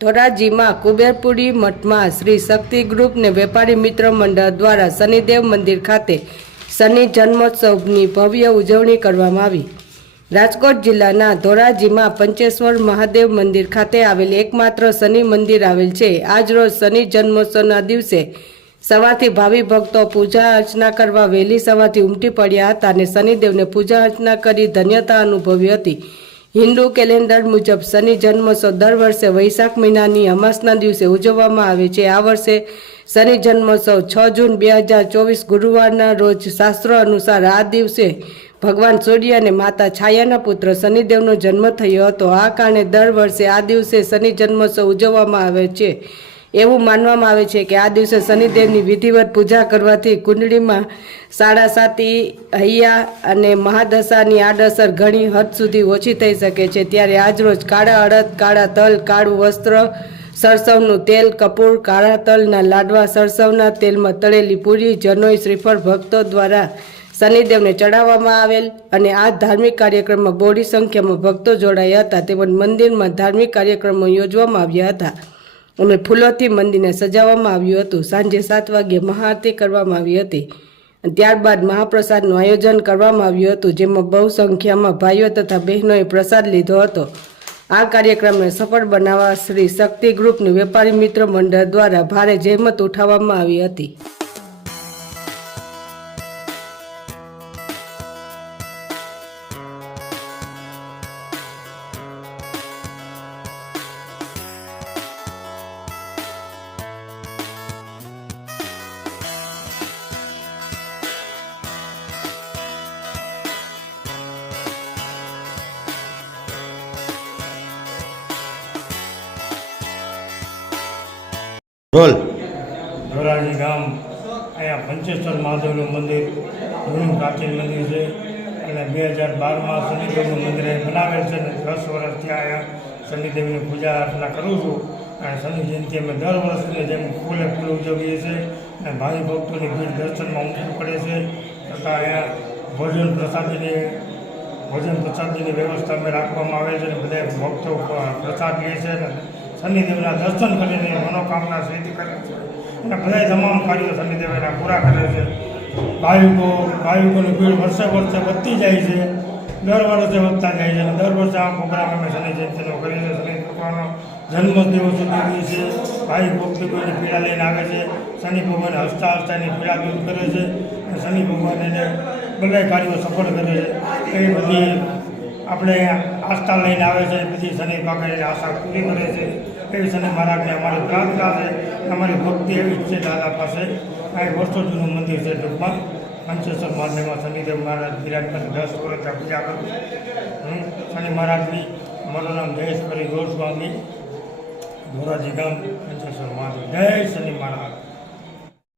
ધોરાજીમાં કુબેરપુરી મઠમાં શ્રી શક્તિ group ને વેપારી મિત્ર મંડળ દ્વારા શનિદેવ મંદિર ખાતે શનિ જન્મોત્સવની ભવ્ય ઉજવણી કરવામાં આવી। રાજકોટ જિલ્લાના ધોરાજીમાં પંચેશ્વર મહાદેવ મંદિર ખાતે આવેલ એકમાત્ર શનિ મંદિર આવેલ છે। આજ રોજ શનિ જન્મોત્સવના દિવસે સવારથી ભાવિ ભક્તો પૂજા અર્ચના કરવા વહેલી સવારથી ઉમટી પડ્યા હતા અને શનિદેવને પૂજા અર્ચના કરી ધન્યતા અનુભવી હતી। हिंदू कैलेंडर मुजब शनि जन्मोत्सव दर वर्षे वैशाख महीनानी अमासना दिवसे उजववामां आवे छे। आ वर्षे शनि जन्मोत्सव 6 जून 2024 गुरुवारना रोज शास्त्रों अनुसार आ दिवसे भगवान सूर्य अने माता छायाना पुत्र शनिदेवनो जन्म थयो हतो। आ कारणे दर वर्षे आ दिवसे शनि जन्मोत्सव उजववामां आवे छे। એવું માનવામાં આવે છે કે આ દિવસે શનિદેવની વિધિવત પૂજા કરવાથી કુંડળીમાં સાડાસાતી હૈયા અને મહાદશાની આડઅસર ઘણી હદ સુધી ઓછી થઈ શકે છે। ત્યારે આજરોજ કાળા અડદ, કાળા તલ, કાળું વસ્ત્ર, સરસવનું તેલ, કપૂર, કાળા તલના લાડવા, સરસવના તેલમાં તળેલી પૂરી, જનોઈ, શ્રીફળ ભક્તો દ્વારા શનિદેવને ચડાવવામાં આવેલ અને આ ધાર્મિક કાર્યક્રમમાં બહોળી સંખ્યામાં ભક્તો જોડાયા હતા। તેમજ મંદિરમાં ધાર્મિક કાર્યક્રમો યોજવામાં આવ્યા હતા અને ફૂલોથી મંદિરને સજાવવામાં આવ્યું હતું। સાંજે 7 વાગ્યે મહાઆરતી કરવામાં આવી હતી અને ત્યારબાદ મહાપ્રસાદનું આયોજન કરવામાં આવ્યું હતું, જેમાં બહુ સંખ્યામાં ભાઈઓ તથા બહેનોએ પ્રસાદ લીધો હતો। આ કાર્યક્રમને સફળ બનાવવા શ્રી શક્તિ ગ્રુપની વેપારી મિત્ર મંડળ દ્વારા ભારે જહેમત ઉઠાવવામાં આવી હતી। રોલ ધોરાજી ગામ અહીંયા પંચેશ્વર મહાદેવનું મંદિર ઘણું પ્રાચીન મંદિર છે અને 2012માં શનિદેવનું મંદિર બનાવેલ છે અને 10 વર્ષથી અહીંયા શનિદેવની પૂજા અર્ચના કરું છું અને શનિ જયંતિ અમે દર વર્ષની જેમ ફૂલે ફૂલ ઉજવીએ છીએ અને ભાવિ ભક્તોની ભીડ દર્શનમાં ઉમટી પડે છે તથા અહીંયા ભોજન પ્રસાદીની વ્યવસ્થા અમે રાખવામાં આવેલ છે અને બધા ભક્તો પ્રસાદ લે છે અને શનિદેવના દર્શન કરીને મનોકામના સિદ્ધ કરે છે અને બધા તમામ કાર્યો શનિદેવ એના પૂરા કરે છે। ભાવિકોની ભીડ વર્ષે વધતી જાય છે, દર વર્ષે વધતા જાય છે અને દર વર્ષે આ પ્રોગ્રામ અમે શનિ જયંતિનો કરીએ છીએ। શનિ ભગવાનનો જન્મદિવસ ઉજવીએ છીએ। ભાવિ ભક્તો કોઈની પીડા લઈને આવે છે, શનિ ભગવાન હસતા એની પીડા દૂર કરે છે અને શનિ ભગવાન એને બધા કાર્યો સફળ કરે છે। એ બધી આપણે આસ્થા લઈને આવે છે, બધી શનિ ભગવાનની આશા પૂરી કરે છે। એવી શનિ મહારાજને અમારી પ્રાર્થના છે, અમારી ભક્તિ એવી જ છે દાદા પાસે। આ એક વર્ષો જૂનું મંદિર છે, ટૂંકમાં પંચેશ્વર મહાદેવમાં શનિદેવ મહારાજ બિરાજમાન 10 વર્ષથી પૂજા કરું છું। શનિ મહારાજની મારું નામ જયેશ્વરી ગોસ્વામી, ધોરાજી ગામ, પંચેશ્વર મહાદેવ। જય શનિ મહારાજ।